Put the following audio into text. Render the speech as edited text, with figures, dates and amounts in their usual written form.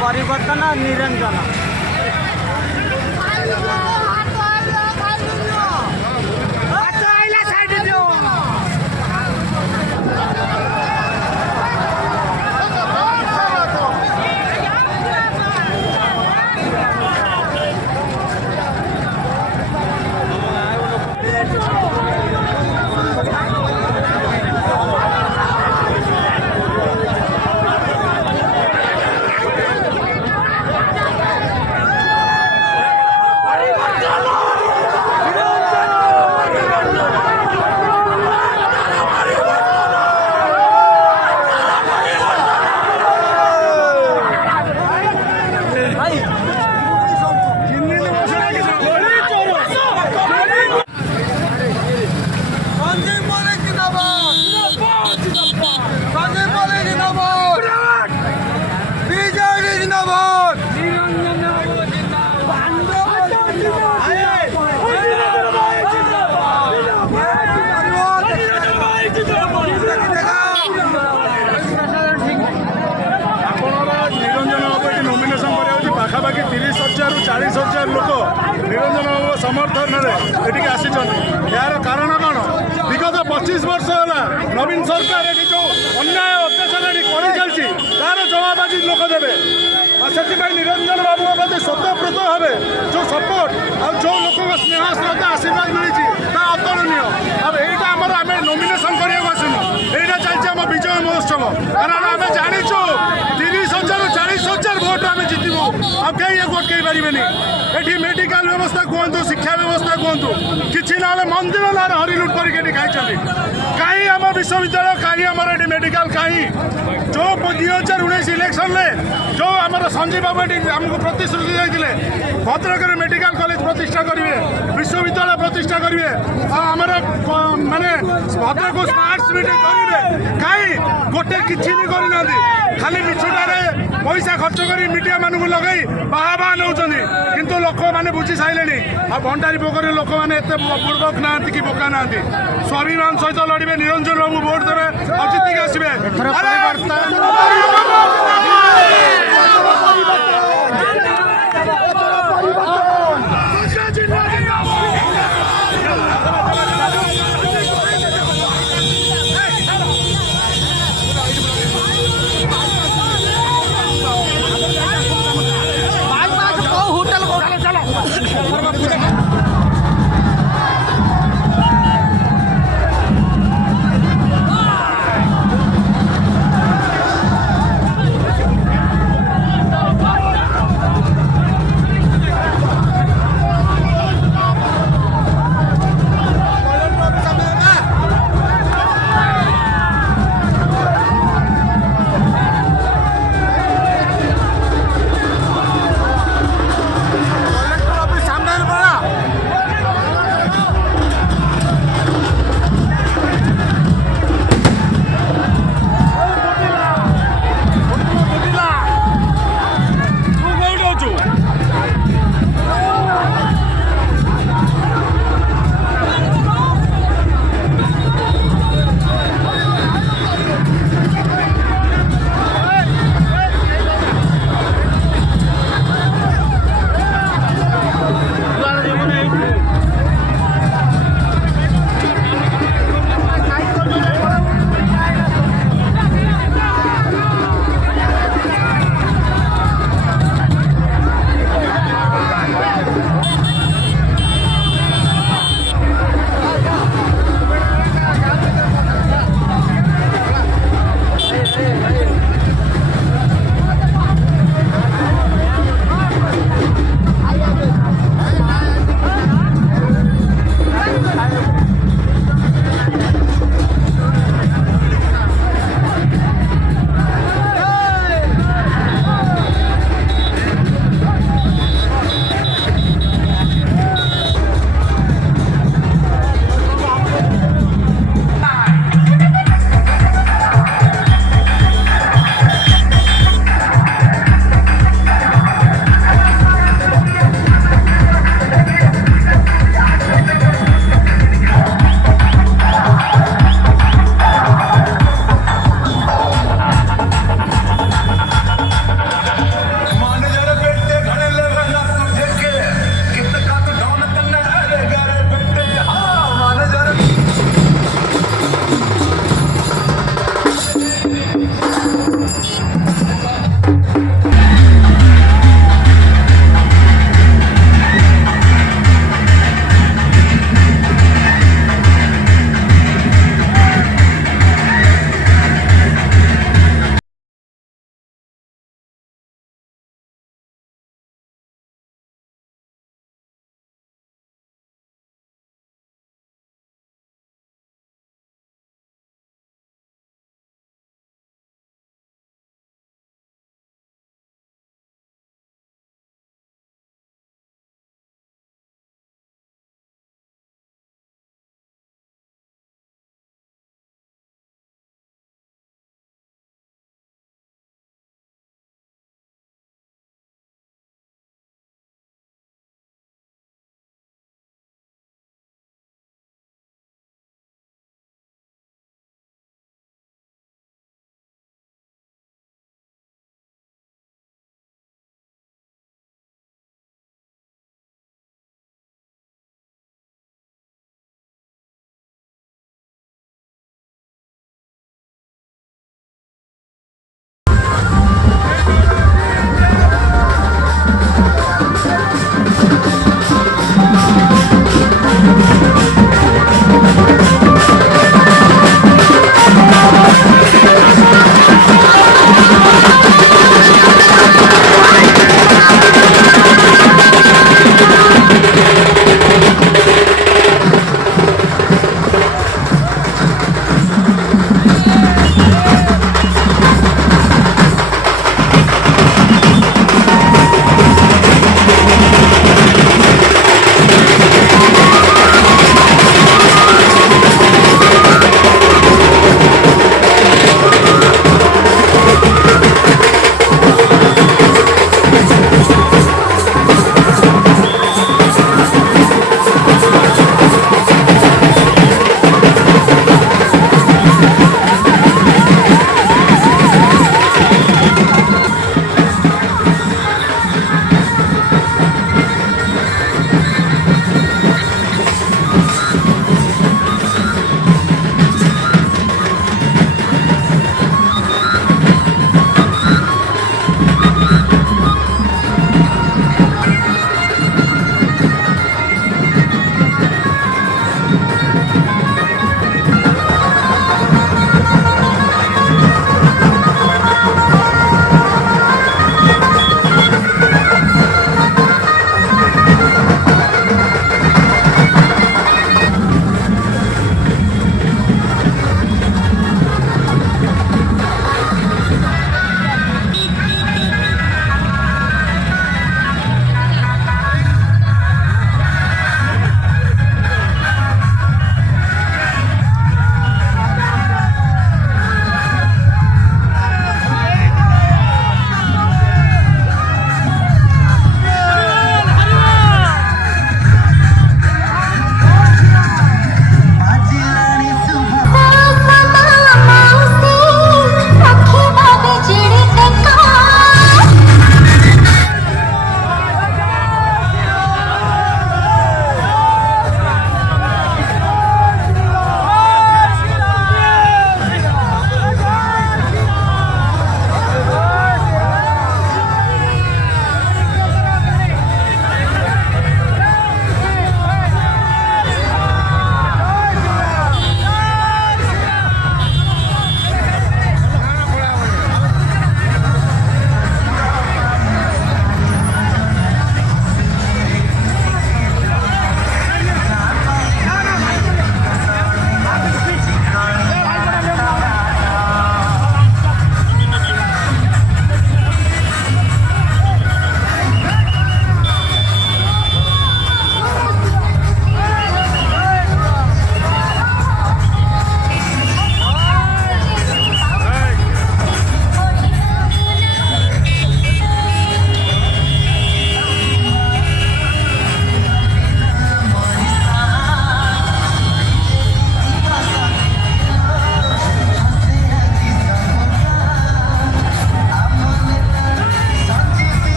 परिवर्तन निरंजन। पाखापाखि 30,000 ରୁ 40,000 लोक निरंजन बाबू समर्थन ये आसी। यार कारण कौन? विगत 25 वर्ष है नवीन सरकार ये जो अन्याय अत्याचार कर चलती तार जवाब आज लोक देवे। से निरंजन बाबू प्रति स्वतःप्रत भाव जो सपोर्ट और जो लोक स्नेह श्रद्धा आशीर्वाद मिली अतुलनीय। अब यहाँ आम नॉमिनेशन करने आसनु यहाँ चलती आम विजय महोत्सव कारण आम जाचु 30,000 ରୁ 40,000 भोट आम जितबू। अब कहीं भोट कही पारे ये मेडिकल व्यवस्था कहतु शिक्षा व्यवस्था कहतु कि ना मंदिर ना हरिलुट करके खाई कहीं आम विश्वविद्यालय कहीं आम ये मेडिकल कहीं जो 2019 इलेक्शन जो आम संजीव बाबू आमको प्रतिश्रुति देते भद्रक मेडिकल कॉलेज प्रतिष्ठा करेंगे विश्वविद्यालय प्रतिष्ठा करेंगे आम माने भद्रक को स्मार्ट सिटी करेंगे कहीं गोटे किसी भी करना खाली मिछुटारे पैसा खर्च कर मीडिया मानू लगे बाहा बाहा नौ किंतु लोक मैंने बुझी सारे आ भंडारी पोखर लोक मैंने एत पूर्वक ना कि बोका ना स्वाभिमान सहित लड़े निरंजन बाबू भोट देवे और जीतिक आसवे।